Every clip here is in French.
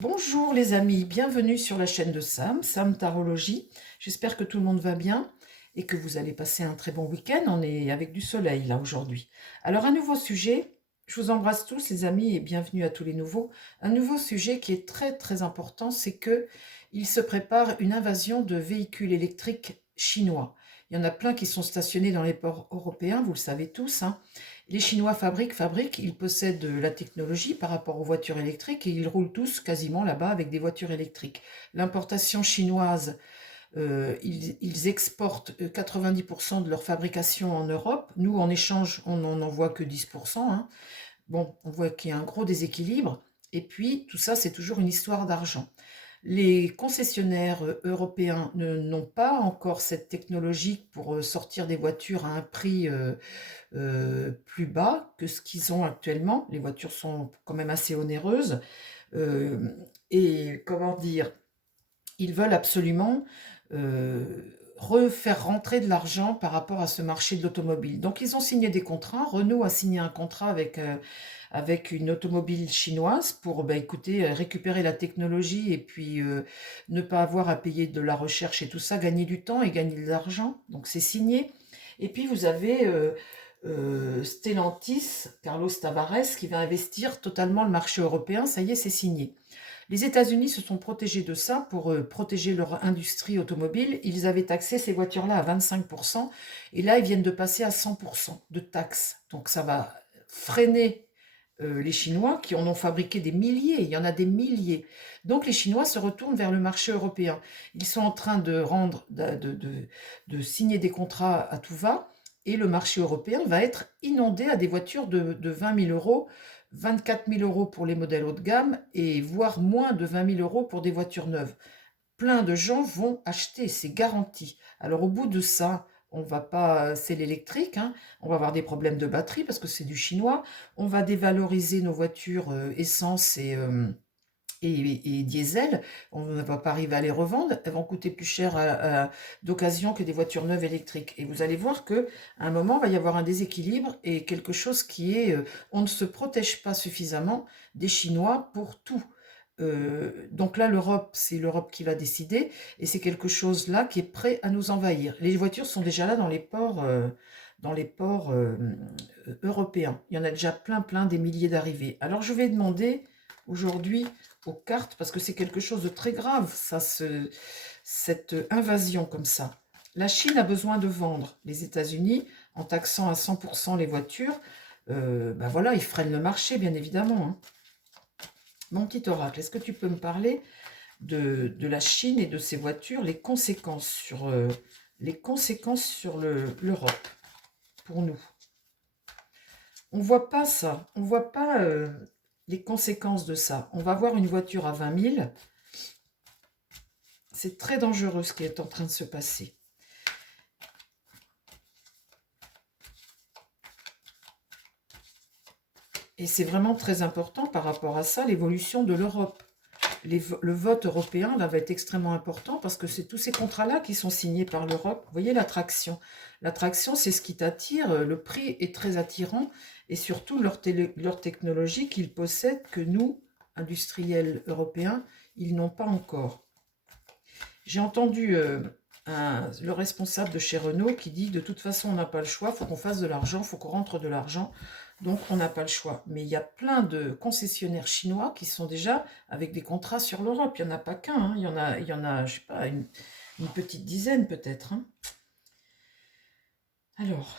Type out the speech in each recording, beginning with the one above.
Bonjour les amis, bienvenue sur la chaîne de Sam, Sam Tarologie. J'espère que tout le monde va bien et que vous allez passer un très bon week-end. On est avec du soleil là aujourd'hui. Alors un nouveau sujet, je vous embrasse tous les amis et bienvenue à tous les nouveaux. Un nouveau sujet qui est très très important, c'est que il se prépare une invasion de véhicules électriques chinois. Il y en a plein qui sont stationnés dans les ports européens, vous le savez tous, hein. Les Chinois fabriquent, ils possèdent la technologie par rapport aux voitures électriques et ils roulent tous quasiment là-bas avec des voitures électriques. L'importation chinoise, ils exportent 90% de leur fabrication en Europe. Nous, en échange, on n'en envoie que 10%, hein. Bon, on voit qu'il y a un gros déséquilibre. Et puis, tout ça, c'est toujours une histoire d'argent. Les concessionnaires européens n'ont pas encore cette technologie pour sortir des voitures à un prix plus bas que ce qu'ils ont actuellement. Les voitures sont quand même assez onéreuses. Euh, et comment dire, ils veulent absolument refaire rentrer de l'argent par rapport à ce marché de l'automobile. Donc ils ont signé des contrats. Renault a signé un contrat avec une automobile chinoise pour écoutez, récupérer la technologie et puis ne pas avoir à payer de la recherche et tout ça, gagner du temps et gagner de l'argent. Donc c'est signé. Et puis vous avez Stellantis, Carlos Tavares, qui va investir totalement le marché européen. Ça y est, c'est signé. Les États-Unis se sont protégés de ça pour protéger leur industrie automobile. Ils avaient taxé ces voitures-là à 25% et là, ils viennent de passer à 100% de taxes. Donc ça va freiner les Chinois qui en ont fabriqué des milliers, il y en a des milliers. Donc les Chinois se retournent vers le marché européen. Ils sont en train de signer des contrats à tout va et le marché européen va être inondé à des voitures de 20 000 euros, 24 000 euros pour les modèles haut de gamme et voire moins de 20 000 euros pour des voitures neuves. Plein de gens vont acheter, c'est garanti. Alors au bout de ça, on va pas, c'est l'électrique, hein, on va avoir des problèmes de batterie parce que c'est du chinois. On va dévaloriser nos voitures essence et diesel. On ne va pas arriver à les revendre. Elles vont coûter plus cher d'occasion que des voitures neuves électriques. Et vous allez voir que à un moment, il va y avoir un déséquilibre et quelque chose qui est, on ne se protège pas suffisamment des Chinois pour tout. Donc là, l'Europe, c'est l'Europe qui va décider, et c'est quelque chose là qui est prêt à nous envahir. Les voitures sont déjà là dans les ports européens. Il y en a déjà plein, des milliers d'arrivées. Alors je vais demander aujourd'hui aux cartes, parce que c'est quelque chose de très grave, ça, cette invasion comme ça. La Chine a besoin de vendre. Les États-Unis, en taxant à 100% les voitures, ben voilà, ils freinent le marché, bien évidemment, hein. Mon petit oracle, est-ce que tu peux me parler de la Chine et de ses voitures, les conséquences sur l'Europe, pour nous? On ne voit pas ça, on ne voit pas les conséquences de ça. On va voir une voiture à 20 000, c'est très dangereux ce qui est en train de se passer. Et c'est vraiment très important par rapport à ça, l'évolution de l'Europe. Le vote européen là, va être extrêmement important parce que c'est tous ces contrats-là qui sont signés par l'Europe. Vous voyez l'attraction. L'attraction, c'est ce qui t'attire. Le prix est très attirant et surtout leur technologie qu'ils possèdent que nous, industriels européens, ils n'ont pas encore. J'ai entendu le responsable de chez Renault qui dit de toute façon on n'a pas le choix, il faut qu'on fasse de l'argent, il faut qu'on rentre de l'argent, donc on n'a pas le choix. Mais il y a plein de concessionnaires chinois qui sont déjà avec des contrats sur l'Europe. Il n'y en a pas qu'un, hein. Il y en a, je sais pas, une petite dizaine peut-être, hein. Alors,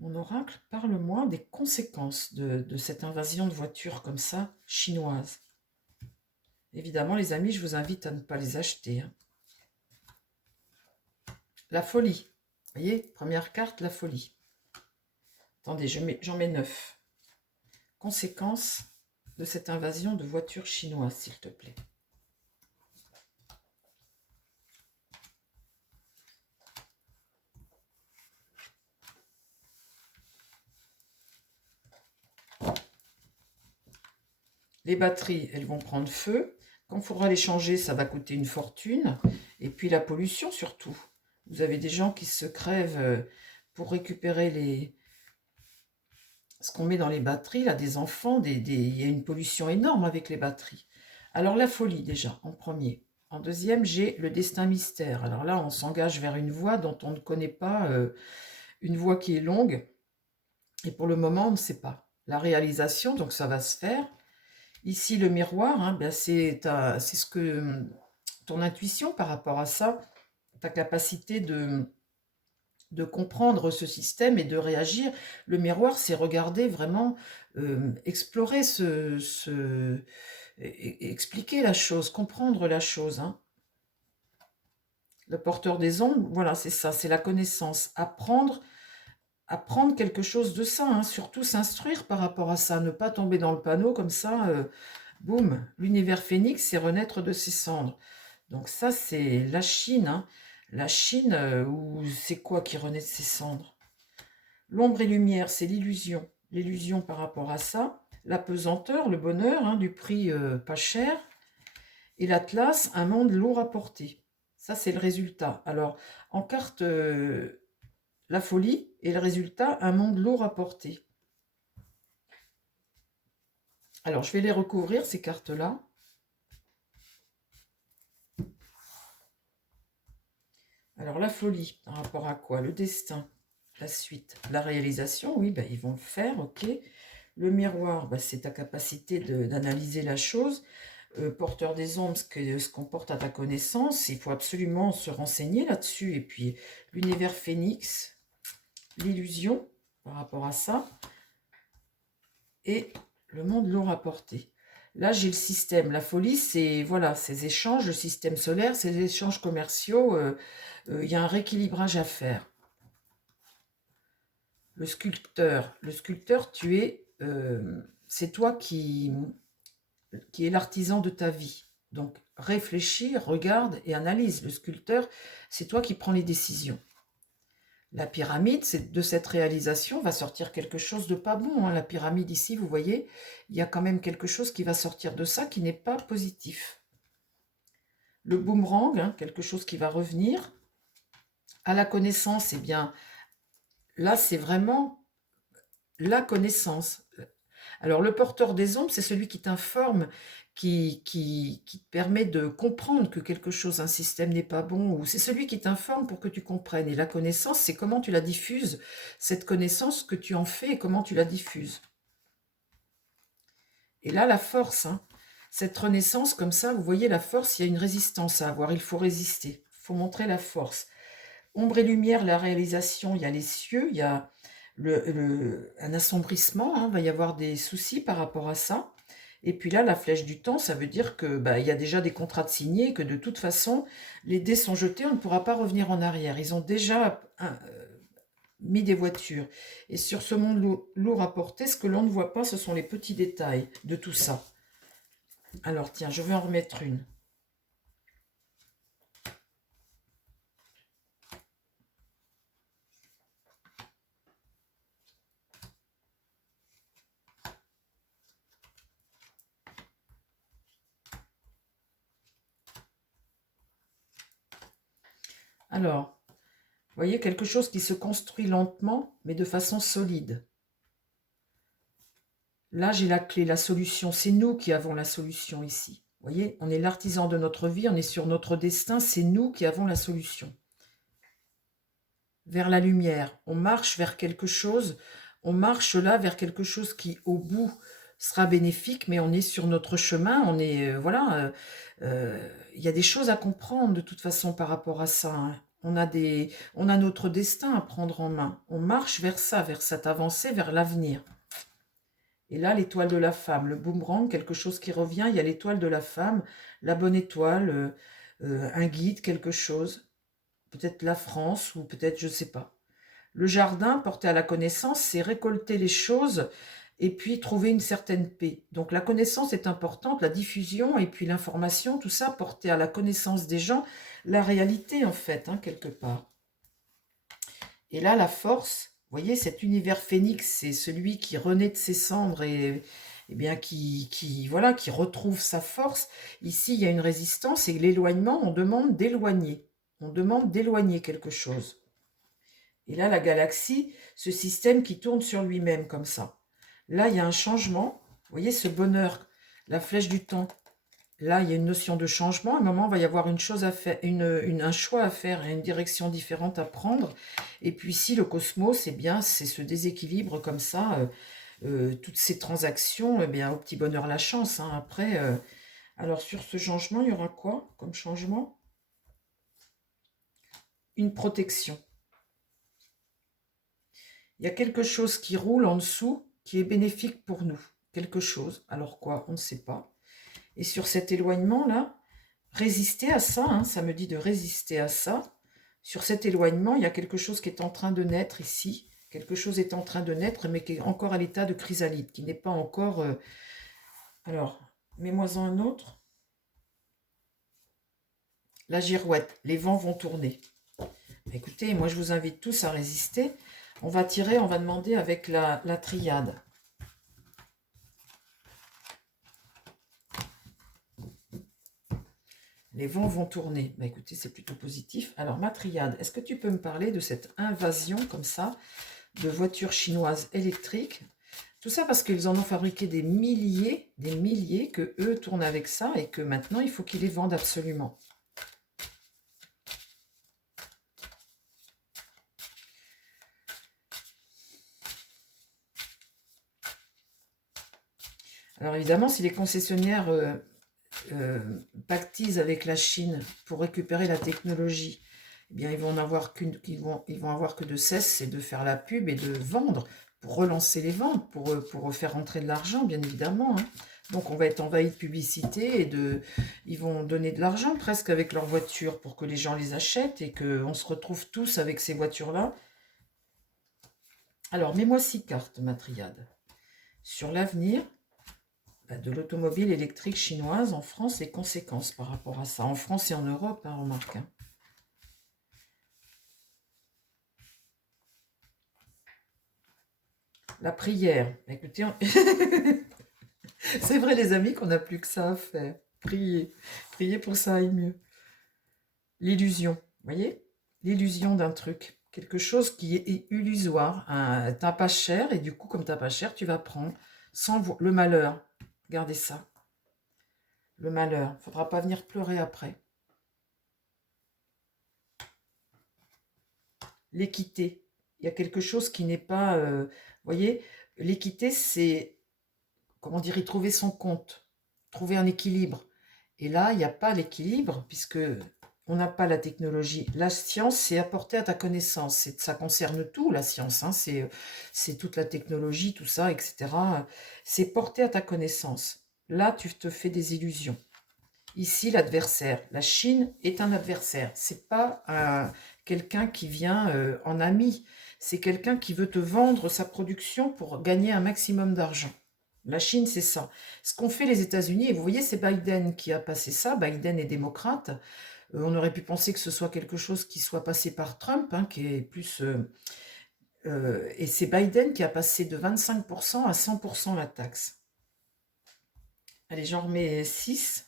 mon oracle, parle-moi des conséquences de cette invasion de voitures comme ça, chinoises. Évidemment, les amis, je vous invite à ne pas les acheter, hein. La folie. Vous voyez, première carte, la folie. Attendez, j'en mets 9. Conséquences de cette invasion de voitures chinoises, s'il te plaît. Les batteries, elles vont prendre feu. Quand il faudra les changer, ça va coûter une fortune. Et puis la pollution surtout. Vous avez des gens qui se crèvent pour récupérer ce qu'on met dans les batteries, là, des enfants, il y a une pollution énorme avec les batteries. Alors la folie déjà, en premier. En deuxième, j'ai le destin mystère. Alors là, on s'engage vers une voie dont on ne connaît pas, une voie qui est longue. Et pour le moment, on ne sait pas. La réalisation, donc ça va se faire. Ici, le miroir, hein, ben c'est ce que ton intuition par rapport à ça, ta capacité de comprendre ce système et de réagir. Le miroir, c'est regarder vraiment, explorer expliquer la chose, comprendre la chose, hein. Le porteur des ondes, voilà, c'est ça, c'est la connaissance. Apprendre quelque chose de ça, hein, surtout s'instruire par rapport à ça, ne pas tomber dans le panneau comme ça, boum. L'univers phénix, c'est renaître de ses cendres. Donc ça, c'est la Chine, hein. La Chine, ou c'est quoi qui renaît de ses cendres? L'ombre et lumière, c'est l'illusion. L'illusion par rapport à ça. La pesanteur, le bonheur, hein, du prix pas cher. Et l'Atlas, un monde lourd à porter. Ça, c'est le résultat. Alors, en carte, la folie, et le résultat, un monde lourd à porter. Alors, je vais les recouvrir, ces cartes-là. Alors, la folie, par rapport à quoi? Le destin, la suite. La réalisation, oui, ben, ils vont le faire, ok. Le miroir, ben, c'est ta capacité d'analyser la chose. Porteur des ombres, ce qu'on porte à ta connaissance, il faut absolument se renseigner là-dessus. Et puis, l'univers phénix, l'illusion, par rapport à ça. Et le monde lourd à porter. Là, j'ai le système. La folie, c'est voilà, ces échanges, le système solaire, ces échanges commerciaux. Il y a un rééquilibrage à faire. Le sculpteur, tu es, c'est toi qui est l'artisan de ta vie. Donc, réfléchis, regarde et analyse. Le sculpteur, c'est toi qui prends les décisions. La pyramide, de cette réalisation va sortir quelque chose de pas bon, hein. La pyramide ici, vous voyez, il y a quand même quelque chose qui va sortir de ça qui n'est pas positif. Le boomerang, hein, quelque chose qui va revenir. À la connaissance, eh bien, là, c'est vraiment la connaissance. Alors, le porteur des ombres, c'est celui qui t'informe, qui te permet de comprendre que quelque chose, un système n'est pas bon, ou c'est celui qui t'informe pour que tu comprennes. Et la connaissance, c'est comment tu la diffuses, cette connaissance que tu en fais et comment tu la diffuses. Et là, la force, hein, cette renaissance, comme ça, vous voyez la force, il y a une résistance à avoir, il faut résister, il faut montrer la force. Ombre et lumière, la réalisation, il y a les cieux, il y a un assombrissement, hein, il va y avoir des soucis par rapport à ça. Et puis là, la flèche du temps, ça veut dire que bah, il y a déjà des contrats de signés et que de toute façon, les dés sont jetés, on ne pourra pas revenir en arrière. Ils ont déjà mis des voitures. Et sur ce monde lourd à porter, ce que l'on ne voit pas, ce sont les petits détails de tout ça. Alors tiens, je vais en remettre une. Alors, vous voyez, quelque chose qui se construit lentement, mais de façon solide. Là, j'ai la clé, la solution. C'est nous qui avons la solution ici. Vous voyez, on est l'artisan de notre vie, on est sur notre destin, c'est nous qui avons la solution. Vers la lumière, on marche vers quelque chose, on marche là vers quelque chose qui, au bout, sera bénéfique, mais on est sur notre chemin, on est, voilà, il y a des choses à comprendre de toute façon par rapport à ça, hein. On a notre destin à prendre en main. On marche vers ça, vers cette avancée, vers l'avenir. Et là, l'étoile de la femme, le boomerang, quelque chose qui revient, il y a l'étoile de la femme, la bonne étoile, un guide, quelque chose. Peut-être la France ou peut-être, je ne sais pas. Le jardin, porté à la connaissance, c'est récolter les choses et puis trouver une certaine paix. Donc la connaissance est importante, la diffusion et puis l'information, tout ça porté à la connaissance des gens, la réalité en fait, hein, quelque part. Et là, la force, vous voyez, cet univers phénix, c'est celui qui renaît de ses cendres et bien voilà, qui retrouve sa force. Ici, il y a une résistance et l'éloignement, on demande d'éloigner. On demande d'éloigner quelque chose. Et là, la galaxie, ce système qui tourne sur lui-même comme ça. Là, il y a un changement. Vous voyez ce bonheur, la flèche du temps. là, il y a une notion de changement. À un moment, il va y avoir une chose à faire, un choix à faire et une direction différente à prendre. Et puis ici, le cosmos, eh bien, c'est ce déséquilibre comme ça. Toutes ces transactions, eh bien, au petit bonheur la chance, hein. Après, alors sur ce changement, il y aura quoi comme changement? Une protection. Il y a quelque chose qui roule en dessous qui est bénéfique pour nous. Quelque chose. Alors quoi? On ne sait pas. Et sur cet éloignement-là, résister à ça, hein, ça me dit de résister à ça. Sur cet éloignement, il y a quelque chose qui est en train de naître ici. Quelque chose est en train de naître, mais qui est encore à l'état de chrysalide, qui n'est pas encore... Alors, mets-moi-en un autre. La girouette, les vents vont tourner. Écoutez, moi je vous invite tous à résister. On va tirer, on va demander avec la triade. Les vents vont tourner. Bah, écoutez, c'est plutôt positif. Alors, ma triade, est-ce que tu peux me parler de cette invasion, comme ça, de voitures chinoises électriques? Tout ça parce qu'ils en ont fabriqué des milliers, que eux tournent avec ça et que maintenant, il faut qu'ils les vendent absolument. Alors, évidemment, si les concessionnaires pactisent avec la Chine pour récupérer la technologie, eh bien, ils vont avoir que de cesse, c'est de faire la pub et de vendre, pour relancer les ventes, pour faire rentrer de l'argent, bien évidemment, hein. Donc, on va être envahi de publicité et ils vont donner de l'argent presque avec leurs voitures pour que les gens les achètent et qu'on se retrouve tous avec ces voitures-là. Alors, mets-moi 6 cartes, ma triade. Sur l'avenir de l'automobile électrique chinoise en France, les conséquences par rapport à ça. En France et en Europe, hein, remarque, hein. La prière. Écoutez, c'est vrai les amis qu'on n'a plus que ça à faire. Prier. Prier pour que ça aille mieux. L'illusion. Vous voyez? L'illusion d'un truc. Quelque chose qui est illusoire. T'as pas cher et du coup, comme t'as pas cher, tu vas prendre le malheur. Regardez ça. Le malheur. Faudra pas venir pleurer après. L'équité. Il y a quelque chose qui n'est pas... vous voyez, l'équité, c'est, comment dire, y trouver son compte, trouver un équilibre. Et là, il n'y a pas l'équilibre, puisque on n'a pas la technologie. La science, c'est apporter à ta connaissance. Ça concerne tout, la science, hein. C'est toute la technologie, tout ça, etc. C'est porter à ta connaissance. Là, tu te fais des illusions. Ici, l'adversaire. La Chine est un adversaire. C'est pas quelqu'un qui vient en ami. C'est quelqu'un qui veut te vendre sa production pour gagner un maximum d'argent. La Chine, c'est ça. Ce qu'ont fait les États-Unis, et vous voyez, c'est Biden qui a passé ça. Biden est démocrate. On aurait pu penser que ce soit quelque chose qui soit passé par Trump, hein, qui est plus... et c'est Biden qui a passé de 25% à 100% la taxe. Allez, j'en remets 6.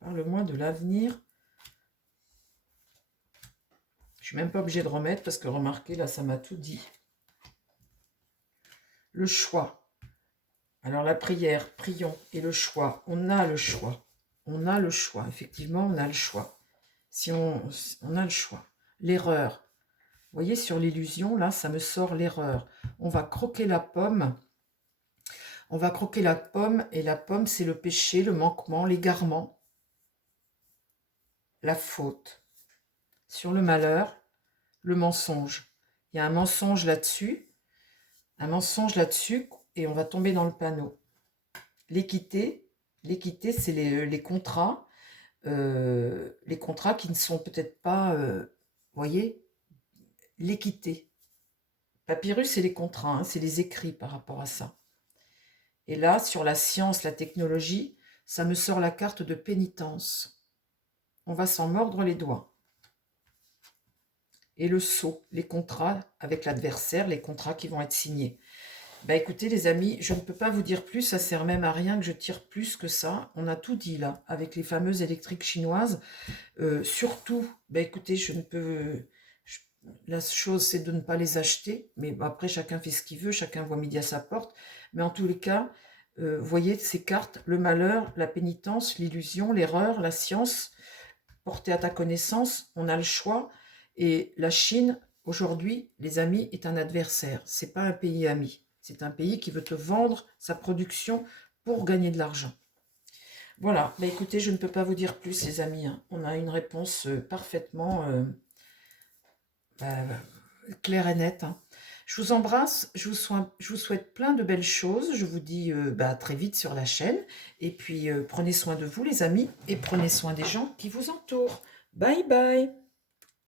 Parle-moi de l'avenir. Je suis même pas obligée de remettre parce que remarquez, là, ça m'a tout dit. Le choix. Alors la prière, prions, et le choix. On a le choix. On a le choix. Effectivement, on a le choix. Si on a le choix. L'erreur. Vous voyez, sur l'illusion, là, ça me sort l'erreur. On va croquer la pomme. On va croquer la pomme, et la pomme, c'est le péché, le manquement, l'égarement, la faute. Sur le malheur, le mensonge. Il y a un mensonge là-dessus, et on va tomber dans le panneau. L'équité, c'est les contrats qui ne sont peut-être pas, voyez, l'équité. Papyrus, c'est les contrats, hein, c'est les écrits par rapport à ça. Et là, sur la science, la technologie, ça me sort la carte de pénitence. On va s'en mordre les doigts. Et le sceau, les contrats avec l'adversaire, les contrats qui vont être signés. Bah écoutez les amis, je ne peux pas vous dire plus, ça sert même à rien que je tire plus que ça. On a tout dit là, avec les fameuses électriques chinoises. Surtout, bah écoutez, la chose c'est de ne pas les acheter, mais après chacun fait ce qu'il veut, chacun voit midi à sa porte. Mais en tous les cas, Vous voyez ces cartes, le malheur, la pénitence, l'illusion, l'erreur, la science, portée à ta connaissance, on a le choix. Et la Chine, aujourd'hui, les amis, est un adversaire. C'est pas un pays ami. C'est un pays qui veut te vendre sa production pour gagner de l'argent. Voilà, bah écoutez, je ne peux pas vous dire plus, les amis, hein. On a une réponse parfaitement bah, claire et nette, hein. Je vous embrasse, je vous souhaite plein de belles choses. Je vous dis bah, à très vite sur la chaîne. Et puis prenez soin de vous, les amis, et prenez soin des gens qui vous entourent. Bye bye!